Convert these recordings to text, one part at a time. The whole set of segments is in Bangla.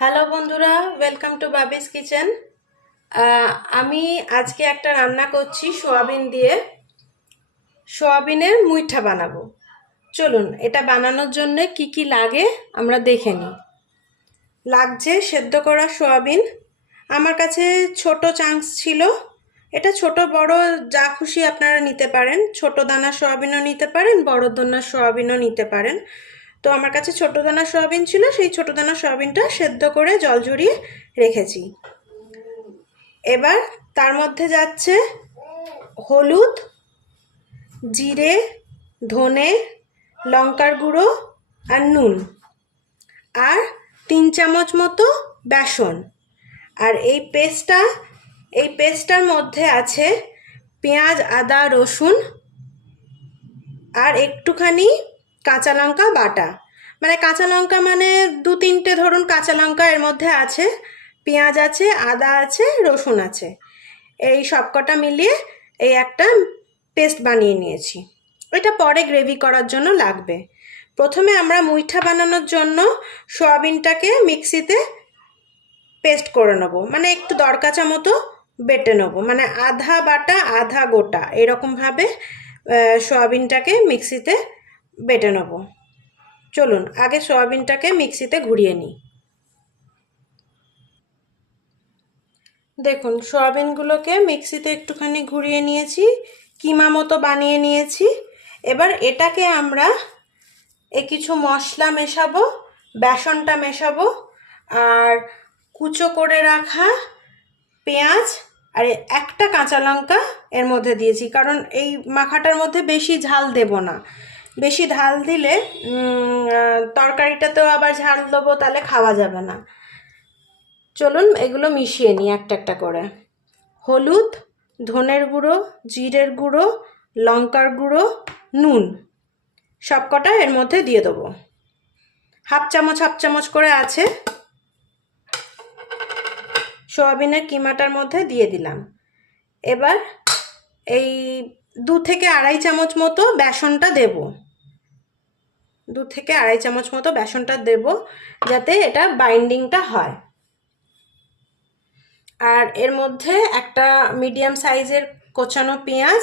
হ্যালো বন্ধুরা, ওয়েলকাম টু বাবিস কিচেন। আমি আজকে একটা রান্না করছি সোয়াবিন দিয়ে। সোয়াবিনের মুইঠা বানাবো। চলুন এটা বানানোর জন্য কি কি লাগে আমরা দেখে নিই। লাগছে সেদ্ধ করা সোয়াবিন। আমার কাছে ছোট চাংস ছিল। এটা ছোট বড় যা খুশি আপনারা নিতে পারেন। ছোট দানা সোয়াবিনও নিতে পারেন, বড় দানা সোয়াবিনও নিতে পারেন। তো আমার কাছে ছোট দানা সোয়াবিন ছিল, সেই ছোট দানা সোয়াবিনটা সেদ্ধ করে জল ঝরিয়ে রেখেছি। এবার তার মধ্যে যাচ্ছে হলুদ, জিরে, ধনে, লঙ্কার গুঁড়ো আর নুন, আর 3 চামচ মতো বেসন। আর এই পেস্টটার মধ্যে আছে পেঁয়াজ, আদা, রসুন আর একটুখানি কাঁচা লঙ্কা বাটা। মানে কাঁচা লঙ্কা মানে 2-3টে ধরুন কাঁচা লঙ্কা এর মধ্যে আছে, পেঁয়াজ আছে, আদা আছে, রসুন আছে। এই সবকটা মিলিয়ে এই একটা পেস্ট বানিয়ে নিয়েছি। এটা পরে গ্রেভি করার জন্য লাগবে। প্রথমে আমরা মুইঠা বানানোর জন্য সোয়াবিনটাকে মিক্সিতে পেস্ট করে নেব, মানে একটু দরকাচা মতো বেটে নেব, মানে আধা বাটা আধা গোটা এরকমভাবে সোয়াবিনটাকে মিক্সিতে বেটে নেব। চলুন আগে সোয়াবিনটাকে মিক্সিতে ঘুরিয়ে নিই। দেখুন সোয়াবিনগুলোকে মিক্সিতে একটুখানি ঘুরিয়ে নিয়েছি, কিমা মতো বানিয়ে নিয়েছি। এবার এটাকে আমরা কিছু মশলা মেশাবো, বেসনটা মেশাবো, আর কুচো করে রাখা পেঁয়াজ আর একটা কাঁচা লঙ্কা এর মধ্যে দিয়েছি, কারণ এই মাখাটার মধ্যে বেশি ঝাল দেব না। বেশি ঝাল দিলে তরকারিটাতেও আবার ঝাল দেবো, তাহলে খাওয়া যাবে না। চলুন এগুলো মিশিয়ে নিই একটা একটা করে। হলুদ, ধনের গুঁড়ো, জিরের গুঁড়ো, লঙ্কার গুঁড়ো, নুন সবকটা এর মধ্যে দিয়ে দেবো। হাফ চামচ করে আছে। সোয়াবিনের কিমাটার মধ্যে দিয়ে দিলাম। এবার এই 2 থেকে আড়াই চামচ মতো বেসনটা দেব। 2 থেকে আড়াই চামচ মতো বেসনটা দেব, যাতে এটা বাইন্ডিংটা হয়। আর এর মধ্যে একটা মিডিয়াম সাইজের কোচানো পেঁয়াজ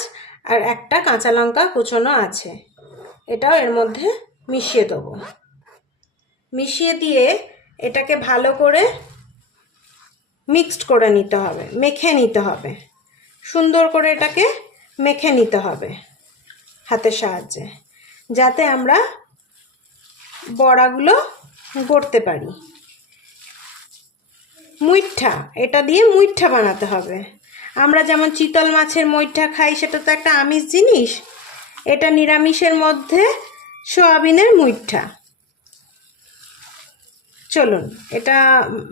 আর একটা কাঁচা লঙ্কা কোচানো আছে, এটাও এর মধ্যে মিশিয়ে দেবো। মিশিয়ে দিয়ে এটাকে ভালো করে মিক্সড করে নিতে হবে, মেখে নিতে হবে। সুন্দর করে এটাকে মেখে নিতে হবে হাতের সাহায্যে, যাতে আমরা বড়াগুলো গড়তে পারি। মুইঠা, এটা দিয়ে মুইঠা বানাতে হবে। আমরা যেমন চিতল মাছের মুইঠা খাই, সেটা তো একটা আমিষ জিনিস। এটা নিরামিষের মধ্যে সোয়াবিনের মুইঠা। চলুন এটা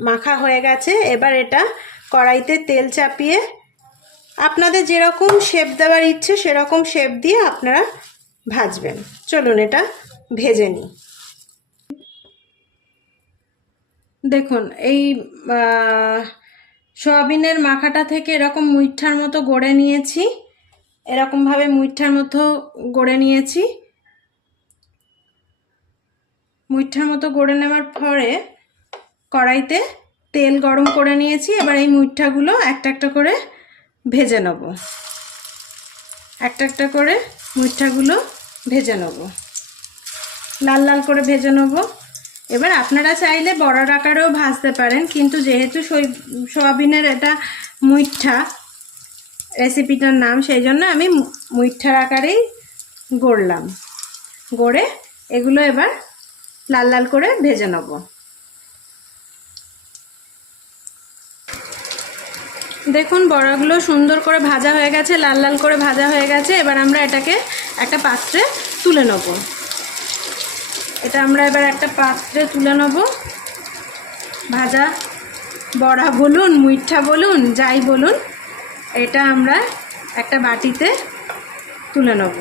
মাখা হয়ে গেছে। এবার এটা কড়াইতে তেল চাপিয়ে আপনাদের যেরকম শেপ দেওয়ার ইচ্ছে সেরকম শেপ দিয়ে আপনারা ভাজবেন। চলুন এটা ভেজে নিই। দেখুন এই সয়াবিনের মাখাটা থেকে এরকম মুইঠার মতো গড়ে নিয়েছি, এরকমভাবে মুইঠার মতো গড়ে নিয়েছি। মুইঠার মতো গড়ে নেওয়ার পরে কড়াইতে তেল গরম করে নিয়েছি। এবার এই মুইঠাগুলো একটা একটা করে ভেজে নেব। একটা একটা করে মুইঠাগুলো ভেজে নেব, লাল লাল করে ভেজে নেব। এবার আপনারা চাইলে বড়ার আকারেও ভাজতে পারেন, কিন্তু যেহেতু সোয়াবিনের এটা মুইঠা রেসিপিটার নাম, সেই জন্য আমি মুইঠার আকারেই গড়লাম। গড়ে এগুলো এবার লাল লাল করে ভেজে নেব। দেখুন বড়াগুলো সুন্দর করে ভাজা হয়ে গেছে, লাল লাল করে ভাজা হয়ে গেছে। এবার আমরা এটাকে একটা পাত্রে তুলে নেব। এটা আমরা এবার একটা পাত্রে তুলে নেব। ভাজা বড়া বলুন, মুইঠা বলুন, যাই বলুন, এটা আমরা একটা বাটিতে তুলে নেব।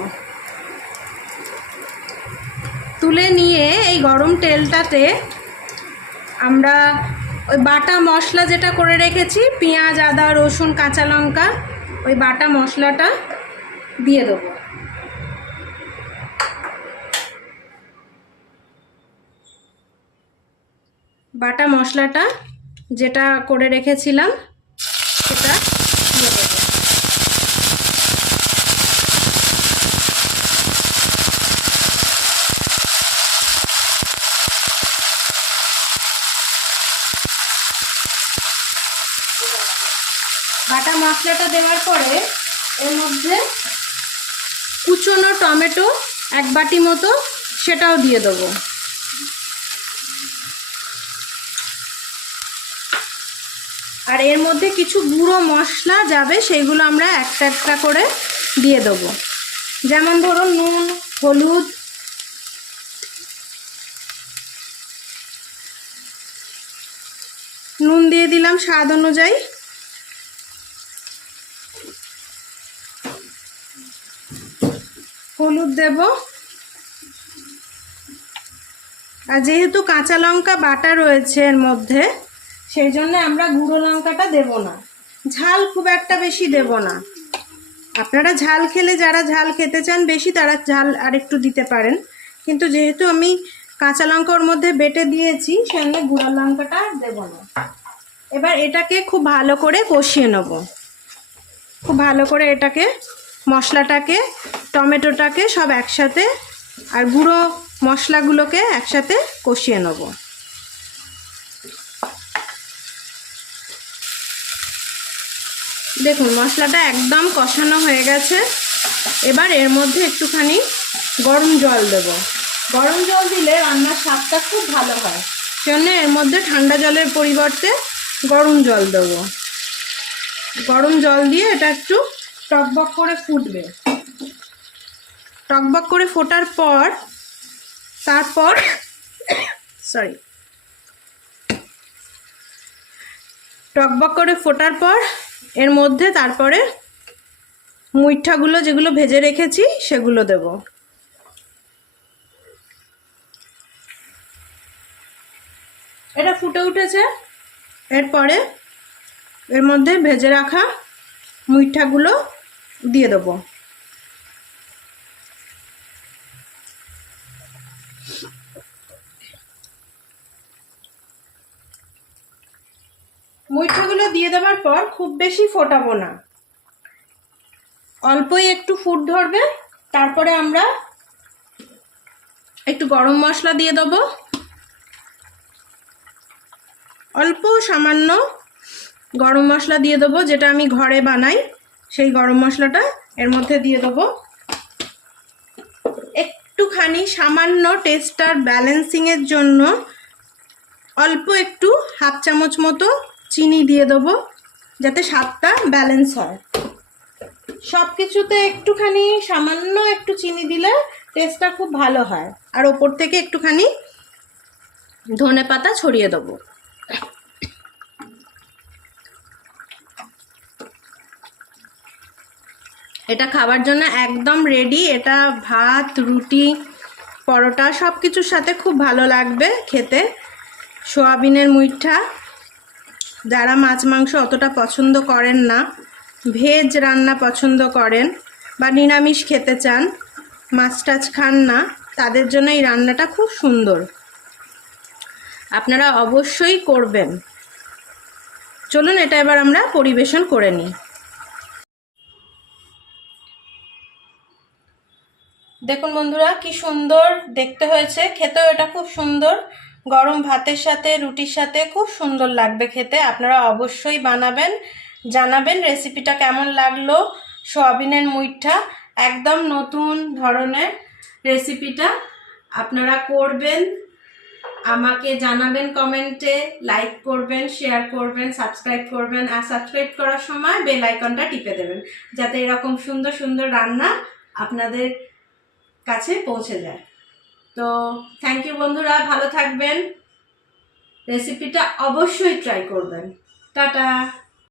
তুলে নিয়ে এই গরম তেলটাতে আমরা ওই বাটা মশলা যেটা করে রেখেছি, পেঁয়াজ, আদা, রসুন, কাঁচা লঙ্কা, ওই বাটা মশলাটা দিয়ে দেবো। বাটা মশলাটা যেটা করে রেখেছিলাম সেটা দিয়ে দেবো। বাটা মশলাটা দেওয়ার পরে এর মধ্যে কুচনো টমেটো 1 বাটি মতো সেটাও দিয়ে দেবো। আর এর মধ্যে কিছু গুঁড়ো মশলা যাবে, সেইগুলো আমরা একটা একটা করে দিয়ে দেবো। যেমন ধরুন নুন, হলুদ, নুন দিয়ে দিলাম স্বাদ অনুযায়ী, হলুদ দেব। আর যেহেতু কাঁচা লঙ্কা বাটা রয়েছে এর মধ্যে, সেই জন্য আমরা গুঁড়ো লঙ্কাটা দেব না। ঝাল খুব একটা বেশি দেব না। আপনারা ঝাল খেলে, যারা ঝাল খেতে চান বেশি, তারা ঝাল আরেকটু দিতে পারেন, কিন্তু যেহেতু আমি কাঁচা লঙ্কা ওর মধ্যে বেটে দিয়েছি, সেজন্য গুঁড়ো লঙ্কাটা দেব না। এবার এটাকে খুব ভালো করে কষিয়ে নেব। খুব ভালো করে এটাকে, মশলাটাকে, টমেটোটাকে সব একসাথে আর গুঁড়ো মশলাগুলোকে একসাথে কষিয়ে নেব। দেখুন মশলাটা একদম কষানো হয়ে গেছে। এবার এর মধ্যে একটুখানি গরম জল দেব। গরম জল দিলে রান্নার স্বাদটা খুব ভালো হয়, সেজন্য এর মধ্যে ঠান্ডা জলের পরিবর্তে গরম জল দেব। গরম জল দিয়ে এটা একটু টকবক করে ফুটবে। টকবক করে ফোটার পর টকবক করে ফোটার পর এর মধ্যে তারপরে মুইঠাগুলো যেগুলো ভেজে রেখেছি সেগুলো দেব। এটা ফুটে উঠেছে। এরপরে এর মধ্যে ভেজে রাখা মুইঠাগুলো দিয়ে দেব। মুইঠাগুলো দিয়ে দেওয়ার পর খুব বেশি ফোটাবো না, অল্পই একটু ফুট ধরবে। তারপরে আমরা একটু গরম মশলা দিয়ে দেবো, অল্প সামান্য গরম মশলা দিয়ে দেবো, যেটা আমি ঘরে বানাই, সেই গরম মশলাটা এর মধ্যে দিয়ে দেবো। একটুখানি সামান্য টেস্টার ব্যালেন্সিংয়ের জন্য অল্প একটু 1/2 চামচ মতো চিনি দিয়ে দেবো, যাতে স্বাদটা ব্যালেন্স হয়। সব কিছুতে একটুখানি সামান্য একটু চিনি দিলে টেস্টটা খুব ভালো হয়। আর ওপর থেকে একটুখানি ধনেপাতা ছড়িয়ে দেবো। এটা খাবার জন্য একদম রেডি। এটা ভাত, রুটি, পরোটা সব কিছুর সাথে খুব ভালো লাগবে খেতে। সোয়াবিনের মুইঠা, যারা মাছ মাংস অতটা পছন্দ করেন না, ভেজ রান্না পছন্দ করেন বা নিরামিষ খেতে চান, মাছ টাছ খান না, তাদের জন্য এই রান্নাটা খুব সুন্দর। আপনারা অবশ্যই করবেন। চলুন এটা এবার আমরা পরিবেশন করে নিই। দেখুন বন্ধুরা, কি সুন্দর দেখতে হয়েছে, খেতেও এটা খুব সুন্দর। গরম ভাতের সাথে, রুটির সাথে খুব সুন্দর লাগবে খেতে। আপনারা অবশ্যই বানাবেন, জানাবেন রেসিপিটা কেমন লাগলো। সোয়াবিনের মুইঠা একদম নতুন ধরনের রেসিপিটা আপনারা করবেন, আমাকে জানাবেন কমেন্টে, লাইক করবেন, শেয়ার করবেন, সাবস্ক্রাইব করবেন। আর সাবস্ক্রাইব করার সময় বেল আইকনটা টিপে দেবেন, যাতে এরকম সুন্দর সুন্দর রান্না আপনাদের কাছে পৌঁছে যায়। তো থ্যাংক ইউ বন্ধুরা, ভালো থাকবেন। রেসিপিটা অবশ্যই ট্রাই করবেন। টাটা।